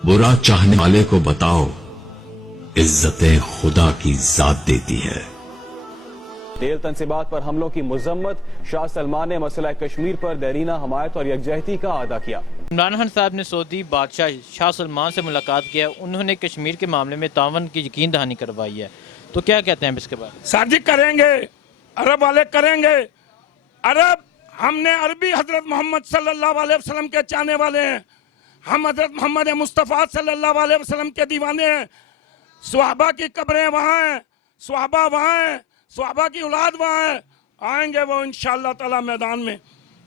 बुरा चाहने वाले को बताओ, इज्जतें खुदा की जात देती है। तेल तंसीबात पर हमलों की मजम्मत, शाह सलमान ने मसला कश्मीर पर देरीना हमायत और यकजहती का अदा किया। इमरान खान साहब ने सऊदी बादशाह शाह सलमान से मुलाकात किया, उन्होंने कश्मीर के मामले में तावन की यकीन दहानी करवाई है, तो क्या कहते हैं इसके बाद? शादी करेंगे, अरब वाले करेंगे। अरब, हमने अरबी हजरत मोहम्मद सल्लल्लाहु अलैहि वसल्लम के चाहने वाले हैं, हम हजरत मोहम्मद मुस्तफ़ा सल्लल्लाहु अलैहि वसल्लम के दीवाने हैं। सुहाबा की कब्रें वहाँ हैं, सुहाबा वहाँ हैं, सुहाबा की औलाद वहाँ है। आएंगे वो इंशाअल्लाह ताला, मैदान में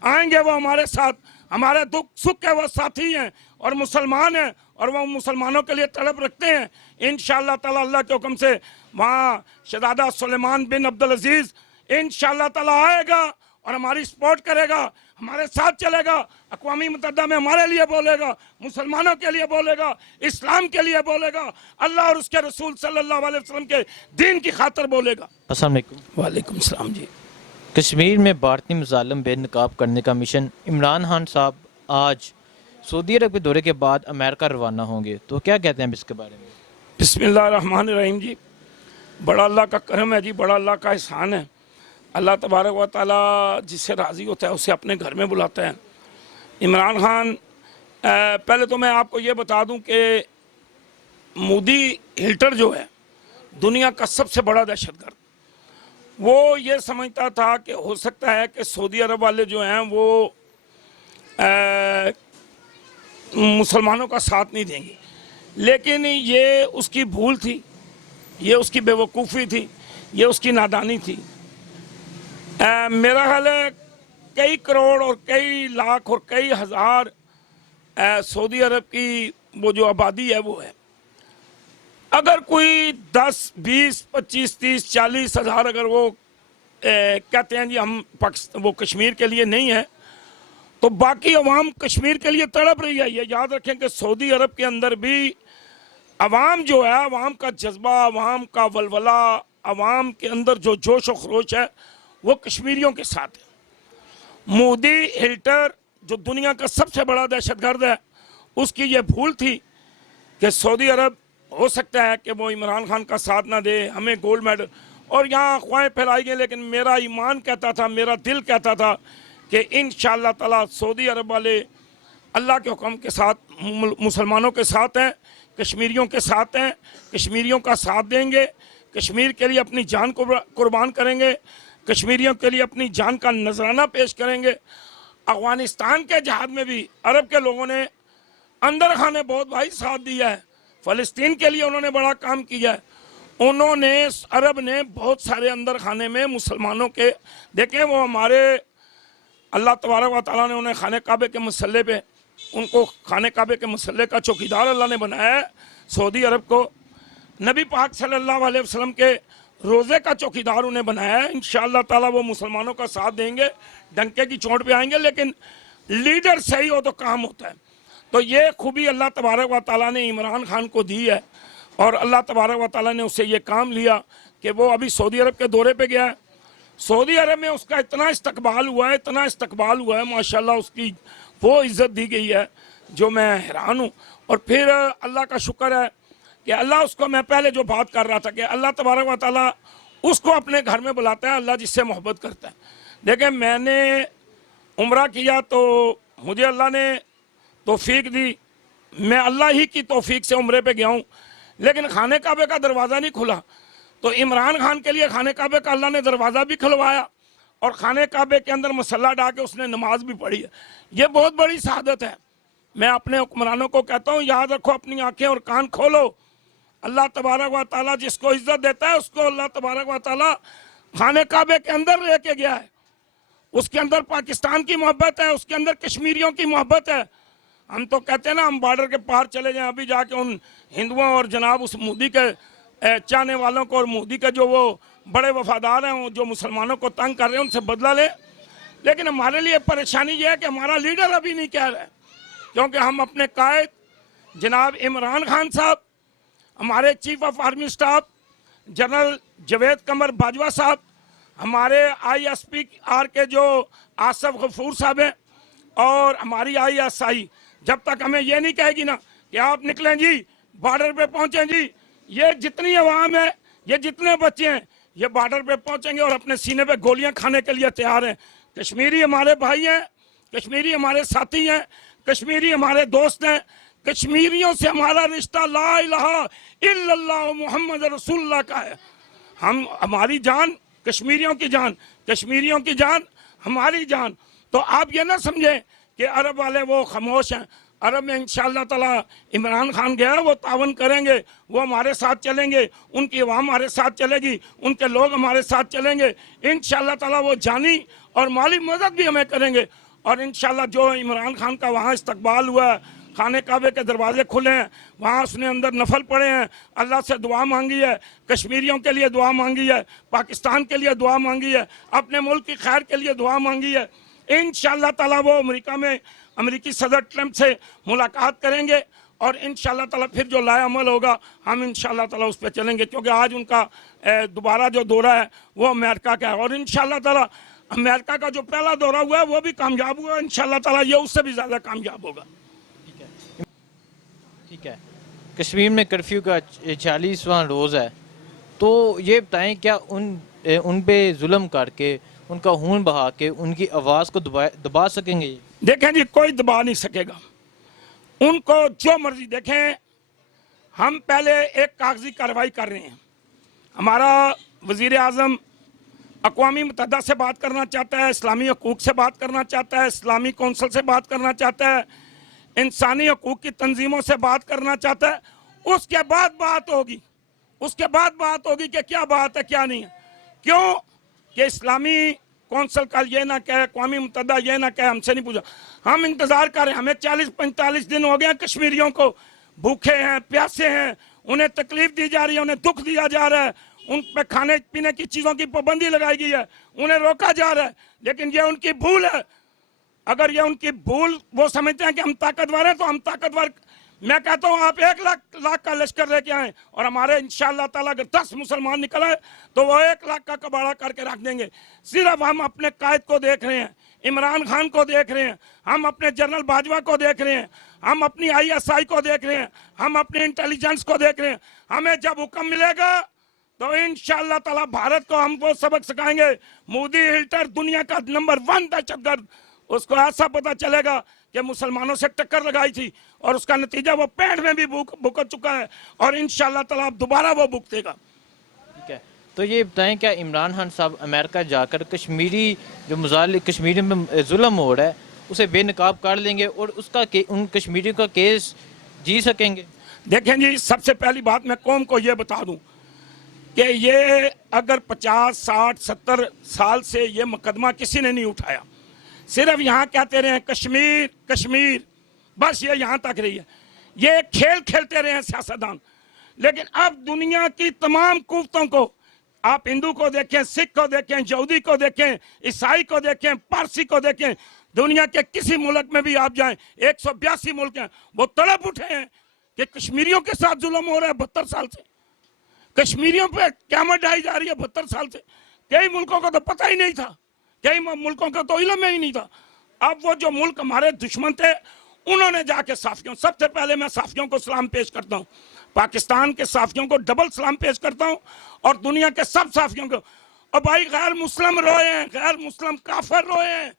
आएंगे वो हमारे साथ, हमारे दुख सुख के वो साथी हैं और मुसलमान हैं, और वो मुसलमानों के लिए तड़प रखते हैं। इंशाअल्लाह ताला अल्लाह के हुक्म से वहाँ शहजादा सुलेमान बिन अब्दुल अजीज इंशाअल्लाह ताला आएगा और हमारी सपोर्ट करेगा, हमारे साथ चलेगा, अक़वामी मुत्तहिदा में हमारे लिए बोलेगा, मुसलमानों के लिए बोलेगा, इस्लाम के लिए बोलेगा, अल्लाह और उसके रसूल सल्लल्लाहु अलैहि वसल्लम के दीन की खातिर बोलेगा। अस्सलाम वालेकुम। वालेकुम सलाम जी। कश्मीर में भारतीय मुजालिम बेनकाब करने का मिशन, इमरान खान साहब आज सऊदी अरब के दौरे के बाद अमेरिका रवाना होंगे, तो क्या कहते हैं इसके बारे में? बिस्मिल्लाहिर्रहमानिर्रहीम जी, बड़ा अल्लाह का करम है जी, बड़ा अल्लाह का एहसान है। अल्लाह तबारक व तआला जिससे राज़ी होता है उसे अपने घर में बुलाता है। इमरान खान, पहले तो मैं आपको ये बता दूं कि मूडी हिल्टर जो है दुनिया का सबसे बड़ा दहशतगर्द, वो ये समझता था कि हो सकता है कि सऊदी अरब वाले जो हैं वो मुसलमानों का साथ नहीं देंगे, लेकिन ये उसकी भूल थी, ये उसकी बेवकूफ़ी थी, ये उसकी नादानी थी। मेरा ख्याल है कई करोड़ और कई लाख और कई हज़ार सऊदी अरब की वो जो आबादी है वो है। अगर कोई 10, 20, 25, 30, 40 हज़ार अगर वो कहते हैं जी हम वो कश्मीर के लिए नहीं है, तो बाकी अवाम कश्मीर के लिए तड़प रही है। ये याद रखें कि सऊदी अरब के अंदर भी अवाम जो है, अवाम का जज्बा, अवाम का वलवला, अवाम के अंदर जो जोश और खरोश है वो कश्मीरियों के साथ है। मूडी हिल्टर जो दुनिया का सबसे बड़ा दहशतगर्द है, उसकी ये भूल थी कि सऊदी अरब हो सकता है कि वो इमरान खान का साथ ना दे, हमें गोल्ड मेडल और यहाँ अफवाहें फैलाई गई, लेकिन मेरा ईमान कहता था, मेरा दिल कहता था कि इंशाअल्लाह ताला सऊदी अरब वाले अल्लाह के हुक्म के साथ मुसलमानों के साथ हैं, कश्मीरियों के साथ हैं, कश्मीरियों का साथ देंगे, कश्मीर के लिए अपनी जान को कुर्बान करेंगे, कश्मीरियों के लिए अपनी जान का नजराना पेश करेंगे। अफगानिस्तान के जहाद में भी अरब के लोगों ने अंदर खाने बहुत भाई साथ दिया है, फ़लस्तीन के लिए उन्होंने बड़ा काम किया है। उन्होंने, अरब ने बहुत सारे अंदर खाने में मुसलमानों के देखें, वो हमारे अल्लाह तबारक व तआला ने उन्हें खाने काबे के मसल्ले पे, उनको खाने काबे के मसल्ले का चौकीदार अल्लाह ने बनाया है। सऊदी अरब को नबी पाक सल्लल्लाहु अलैहि वसल्लम के रोज़े का चौकीदार उन्हें बनाया है। इंशाअल्लाह ताला वो मुसलमानों का साथ देंगे, डंके की चोट पे आएंगे, लेकिन लीडर सही हो तो काम होता है। तो ये खूबी अल्लाह तबारक व तआला ने इमरान खान को दी है, और अल्लाह तबारक व तआला ने उससे ये काम लिया कि वो अभी सऊदी अरब के दौरे पे गया है। सऊदी अरब में उसका इतना इस्तकबाल हुआ है, इतना इस्तकबाल हुआ है, माशाल्लाह उसकी वो इज़्ज़त दी गई है जो मैं हैरान हूँ। और फिर अल्लाह का शुक्र है कि अल्लाह उसको, मैं पहले जो बात कर रहा था कि अल्लाह तबारक व तआला उसको अपने घर में बुलाता है, अल्लाह जिससे मोहब्बत करता है। देखें, मैंने उम्रा किया तो मुझे अल्लाह ने तौफीक दी, मैं अल्लाह ही की तौफीक से उम्रे पे गया हूँ, लेकिन खाने काबे का दरवाज़ा नहीं खुला। तो इमरान खान के लिए खाने काबे का अल्लाह ने दरवाज़ा भी खुलवाया और खाने काबे के अंदर मसल्ला डाल के उसने नमाज भी पढ़ी है। ये बहुत बड़ी शहादत है। मैं अपने हुक्मरानों को कहता हूँ, याद रखो, अपनी आंखें और कान खोलो। अल्लाह तबारक व तआला जिसको इज्जत देता है उसको अल्लाह तबारक व तआला खाने काबे के अंदर लेके गया है। उसके अंदर पाकिस्तान की मोहब्बत है, उसके अंदर कश्मीरियों की मोहब्बत है। हम तो कहते हैं ना, हम बॉर्डर के पार चले जाएं, अभी जाके उन हिंदुओं और जनाब उस मोदी के चाहने वालों को और मोदी के जो वो बड़े वफादार हैं, जो मुसलमानों को तंग कर रहे हैं, उनसे बदला लें। लेकिन हमारे लिए परेशानी ये है कि हमारा लीडर अभी नहीं कह रहा है, क्योंकि हम अपने कायद जनाब इमरान खान साहब, हमारे chief of army staff general Javed Qamar Bajwa साहब, हमारे ISPR के जो आसफ गफूर साहब हैं, और हमारी ISI जब तक हमें ये नहीं कहेगी ना कि आप निकलें जी, बॉर्डर पे पहुंचें जी। ये जितनी आवाम है, ये जितने बच्चे हैं, ये बॉर्डर पे पहुंचेंगे और अपने सीने पे गोलियां खाने के लिए तैयार हैं। कश्मीरी हमारे भाई हैं, कश्मीरी हमारे साथी हैं, कश्मीरी हमारे दोस्त हैं। कश्मीरियों से हमारा रिश्ता ला इलाहा इल्लल्लाह मुहम्मद रसूलुल्लाह का है। हम, हमारी जान कश्मीरियों की जान, कश्मीरियों की जान हमारी जान। तो आप ये ना समझें कि अरब वाले वो खामोश हैं। अरब में इंशाअल्लाह ताला इमरान खान गया, वो तावन करेंगे, वो हमारे साथ चलेंगे, उनकी अवाम हमारे साथ चलेगी, उनके लोग हमारे साथ चलेंगे। इंशाअल्लाह ताला वो जानी और माली मदद भी हमें करेंगे। और इंशाअल्लाह जो इमरान खान का वहाँ इस्तकबाल हुआ है, खाने काबे के दरवाजे खुले हैं, वहाँ उसने अंदर नफल पढ़े हैं, अल्लाह से दुआ मांगी है, कश्मीरियों के लिए दुआ मांगी है, पाकिस्तान के लिए दुआ मांगी है, अपने मुल्क की खैर के लिए दुआ मांगी है। इंशाअल्लाह ताला वो अमेरिका में अमेरिकी सदर ट्रंप से मुलाकात करेंगे और इंशाअल्लाह ताला फिर जो लाएअमल होगा हम इंशाअल्लाह ताला उस पर चलेंगे, क्योंकि आज उनका दोबारा जो दौरा है वो अमेरिका का है। और इंशाअल्लाह ताला अमेरिका का जो पहला दौरा हुआ है वो भी कामयाब हुआ, इंशाअल्लाह ताला ये उससे भी ज़्यादा कामयाब होगा। ठीक है, कश्मीर में कर्फ्यू का 40वां रोज़ है, तो ये बताएं क्या उन पे जुल्म करके, उनका खून बहा के उनकी आवाज़ को दबा सकेंगे? देखें जी, कोई दबा नहीं सकेगा उनको, जो मर्जी देखें। हम पहले एक कागजी कार्रवाई कर रहे हैं। हमारा वज़ीर आज़म अक़वामी मुत्तहिदा से बात करना चाहता है, इस्लामी हकूक़ से बात करना चाहता है, इस्लामी कौंसल से बात करना चाहता है, इंसानी हकूक़ की तंजीमों से बात करना चाहता है। उसके बाद बात होगी, उसके बाद बात होगी कि क्या बात है क्या नहीं है। क्यों कि इस्लामी कौंसल कल ये ना कहे, अक़वामी मुत्तहिदा ये ना कहे, हमसे नहीं पूछा। हम इंतज़ार कर रहे हैं, हमें 40-45 दिन हो गए हैं कश्मीरियों को भूखे हैं, प्यासे हैं, उन्हें तकलीफ़ दी जा रही है, उन्हें दुख दिया जा रहा है, उन पर खाने पीने की चीज़ों की पाबंदी लगाई गई है, उन्हें रोका जा रहा है। लेकिन ये उनकी भूल है। अगर ये उनकी भूल, वो समझते हैं कि हम ताकतवर हैं, तो हम ताकतवर, मैं कहता हूँ आप 1 लाख का लश्कर लेके आए और हमारे इंशाअल्लाह ताला अगर 10 मुसलमान निकल आए तो वो 1 लाख का कबाड़ा करके रख देंगे। सिर्फ हम अपने कायद को देख रहे हैं, इमरान खान को देख रहे हैं, हम अपने जनरल बाजवा को देख रहे हैं, हम अपनी ISI को देख रहे हैं, हम अपने इंटेलिजेंस को देख रहे हैं। हमें जब हुक्म मिलेगा तो इंशाअल्लाह ताला भारत को हम वो सबक सिखाएंगे। मोदी हिल्टर दुनिया का नंबर 1 दहशतगर्द, उसको ऐसा पता चलेगा कि मुसलमानों से टक्कर लगाई थी और उसका नतीजा वो पेड़ में भी भुगत चुका है और इंशाअल्लाह ताला अब दोबारा वो भुगतेगा। ठीक है, तो ये बताएं क्या इमरान खान साहब अमेरिका जाकर कश्मीरी जो कश्मीर में जुल्म हो रहा है उसे बेनकाब कर लेंगे और उन कश्मीरियों का केस जी सकेंगे? देखें जी, सबसे पहली बात मैं कौम को ये बता दूं कि ये अगर 50, 60, 70 साल से ये मुकदमा किसी ने नहीं उठाया, सिर्फ यहाँ कहते रहे कश्मीर कश्मीर, बस ये यहाँ तक रही है। ये खेल खेलते रहे हैं सियासतदान। लेकिन अब दुनिया की तमाम कुव्वतों को, आप हिंदू को देखें, सिख को देखें, यहूदी को देखें, ईसाई को देखें, पारसी को देखें, दुनिया के किसी मुल्क में भी आप जाएं, 182 मुल्क हैं, वो तड़प उठे हैं कि कश्मीरियों के साथ जुल्म हो रहा है 72 साल से। कश्मीरियों पे क़यामत ढाई जा रही है 72 साल से। कई मुल्कों को तो पता ही नहीं था, कई मुल्कों का तो इल्म ही नहीं था। अब वो जो मुल्क हमारे दुश्मन थे उन्होंने जाके साफियों, सबसे पहले मैं साफियों को सलाम पेश करता हूँ, पाकिस्तान के साफियों को डबल सलाम पेश करता हूँ और दुनिया के सब साफियों को। और भाई गैर मुस्लिम रोए हैं, गैर मुस्लिम काफिर रोए हैं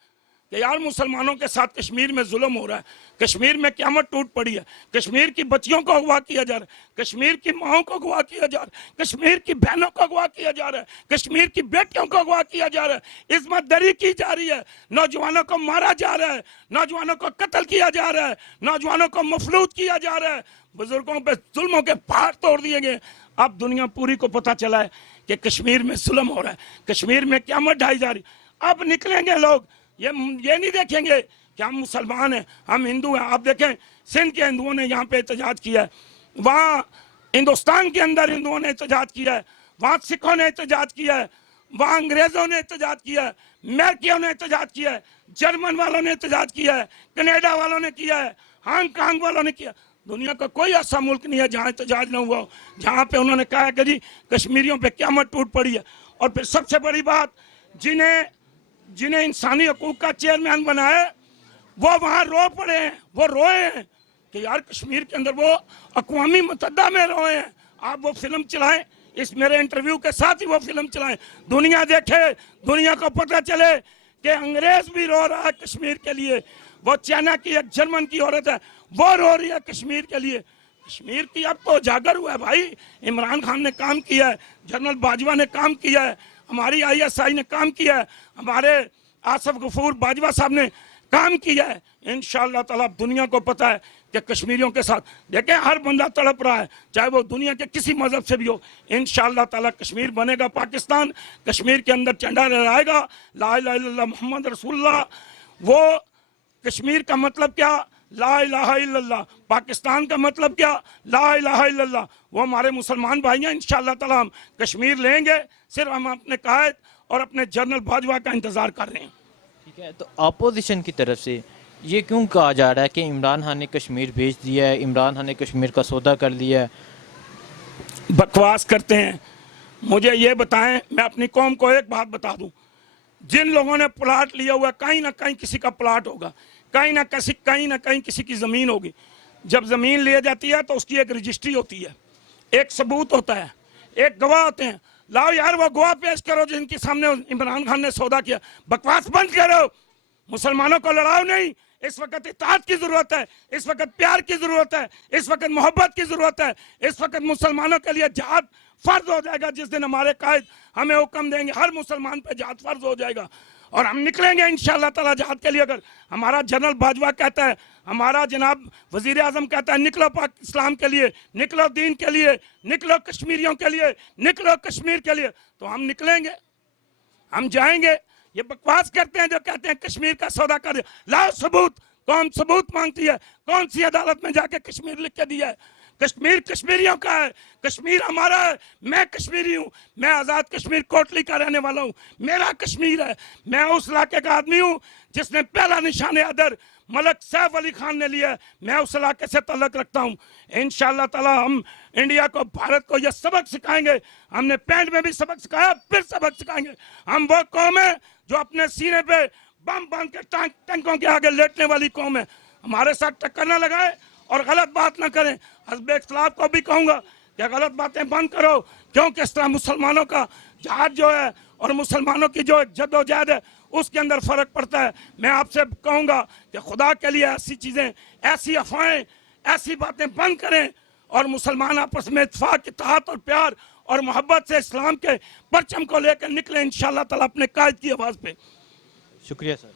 कि यार मुसलमानों के साथ कश्मीर में जुल्म हो रहा है, कश्मीर में क़यामत टूट पड़ी है, कश्मीर की बच्चियों को अगवा किया जा रहा है, कश्मीर की माओं को अगवा किया जा रहा है, कश्मीर की बहनों को अगवा किया जा रहा है, कश्मीर की बेटियों को अगवा किया जा रहा है, इस्मत दरी की जा रही है, नौजवानों को मारा जा रहा है, नौजवानों को कत्ल किया जा रहा है, नौजवानों को मफलूज किया जा रहा है, बुजुर्गों पे जुल्मों के पहाड़ तोड़ दिए गए। अब दुनिया पूरी को पता चला है कि कश्मीर में जुल्म हो रहा है, कश्मीर में क़यामत ढाई जा रही। अब निकलेंगे लोग, ये नहीं देखेंगे कि हम मुसलमान हैं, हम हिंदू हैं। आप देखें सिंध के हिंदुओं ने यहाँ पे एहतजाज किया है, वहाँ हिंदुस्तान के अंदर हिंदुओं ने एहतजाज किया है, वहाँ सिखों ने एहतजाज किया है, वहाँ अंग्रेज़ों ने एहतजाज किया है, अमेरिकियों ने एहतजाज किया है, जर्मन वालों ने एहतजाज किया है, कनाडा वालों ने किया है, हांगकांग वालों ने किया। दुनिया का कोई ऐसा मुल्क नहीं है जहाँ एहतजाज न हुआ हो, जहाँ पे उन्होंने कहा है कि जी कश्मीरियों पे क़यामत टूट पड़ी है। और फिर सबसे बड़ी बात, जिन्हें इंसानी हकूक़ का चेयरमैन बनाया वो वहाँ रो पड़े हैं, वो रोए हैं कि यार कश्मीर के अंदर वो अक़वामी मुत्तहिदा में रहे हैं, आप वो फिल्म चलाएं, इस मेरे इंटरव्यू के साथ ही वो फिल्म चलाएं, दुनिया देखे, दुनिया को पता चले कि अंग्रेज भी रो रहा है कश्मीर के लिए। वो चाइना की एक जर्मन की औरत है, वो रो रही है कश्मीर के लिए। कश्मीर की अब तो उजागर हुआ है भाई। इमरान खान ने काम किया है, जनरल बाजवा ने काम किया है, हमारी ISI ने काम किया है, हमारे आसफ गफूर बाजवा साहब ने काम किया है। इंशाअल्लाह ताला दुनिया को पता है कि कश्मीरियों के साथ देखें हर बंदा तड़प रहा है, चाहे वो दुनिया के किसी मजहब से भी हो। इंशाअल्लाह ताला कश्मीर बनेगा पाकिस्तान, कश्मीर के अंदर झंडा लहराएगा ला इलाहा इल्लल्लाह मोहम्मद रसूलुल्लाह। वो कश्मीर का मतलब क्या, ला इलाहा इल्लल्लाह। पाकिस्तान का मतलब क्या, ला इलाहा इल्लल्लाह। वो हमारे मुसलमान भाई हैं, इंशाअल्लाह ताला हम कश्मीर लेंगे, सिर्फ हम अपने कायद और अपने जनरल बाजवा का इंतज़ार कर रहे हैं। ठीक है, तो अपोजिशन की तरफ से ये क्यों कहा जा रहा है कि इमरान खान ने कश्मीर भेज दिया है, इमरान खान ने कश्मीर का सौदा कर लिया है? बकवास करते हैं। मुझे ये बताएं, मैं अपनी कौम को एक बात बता दूं, जिन लोगों ने प्लाट लिया हुआ, कहीं ना कहीं किसी का प्लाट होगा, कहीं ना कहीं किसी की ज़मीन होगी। जब ज़मीन ले जाती है तो उसकी एक रजिस्ट्री होती है, एक सबूत होता है, एक गवाह होते हैं। लाओ यार वो गवाह पेश करो जिनके सामने इमरान खान ने सौदा किया। बकवास बंद करो, मुसलमानों को लड़ाओ नहीं। इस वक्त इत्तेहाद की जरूरत है, इस वक्त प्यार की जरूरत है, इस वक्त मोहब्बत की जरूरत है। इस वक्त मुसलमानों के लिए जिहाद फर्ज हो जाएगा। जिस दिन हमारे कायद हमें हुक्म देंगे, हर मुसलमान पे जिहाद फर्ज हो जाएगा और हम निकलेंगे इंशाअल्लाह ताला जिहाद के लिए। अगर हमारा जनरल बाजवा कहता है, हमारा जनाब वजीर आजम कहता है निकलो पाक इस्लाम के लिए, निकलो दीन के लिए, निकलो कश्मीरियों के लिए, निकलो कश्मीर के लिए, तो हम निकलेंगे, हम जाएंगे। ये बकवास करते हैं जो कहते हैं कश्मीर का सौदा कर। लाओ सबूत, कौन सबूत मांगती है? कौन सी अदालत में जाके कश्मीर लिख के दिया है? कश्मीर कश्मीरियों का है, कश्मीर हमारा है। मैं कश्मीरी हूँ, मैं आज़ाद कश्मीर कोटली का रहने वाला हूँ, मेरा कश्मीर है। मैं उस इलाके का आदमी हूँ जिसने पहला निशान अदर मलक सैफ अली खान ने लिया है। मैं उस इलाके से तल्लक रखता हूँ। इंशाअल्लाह ताला हम इंडिया को, भारत को यह सबक सिखाएंगे। हमने पैंट में भी सबक सिखाया, फिर सबक सिखाएंगे। हम वो कौम है जो अपने सीने पे बम बांध के टैंकों के आगे लेटने वाली कौम है। हमारे साथ टक्कर न लगाए और गलत बात ना करें। हस्ब इख्तिलाफ को भी कहूँगा कि गलत बातें बंद करो, क्योंकि इस तरह मुसलमानों का जहाद जो है और मुसलमानों की जो जद्दोजहद है उसके अंदर फ़र्क पड़ता है। मैं आपसे कहूँगा कि खुदा के लिए ऐसी चीज़ें, ऐसी अफवाहें, ऐसी बातें बंद करें और मुसलमान आपस में इत्तेफाक, इत्तेहाद और प्यार और मोहब्बत से इस्लाम के परचम को लेकर निकले इंशाअल्लाह ताला अपने कायद की आवाज़ पे। शुक्रिया सर।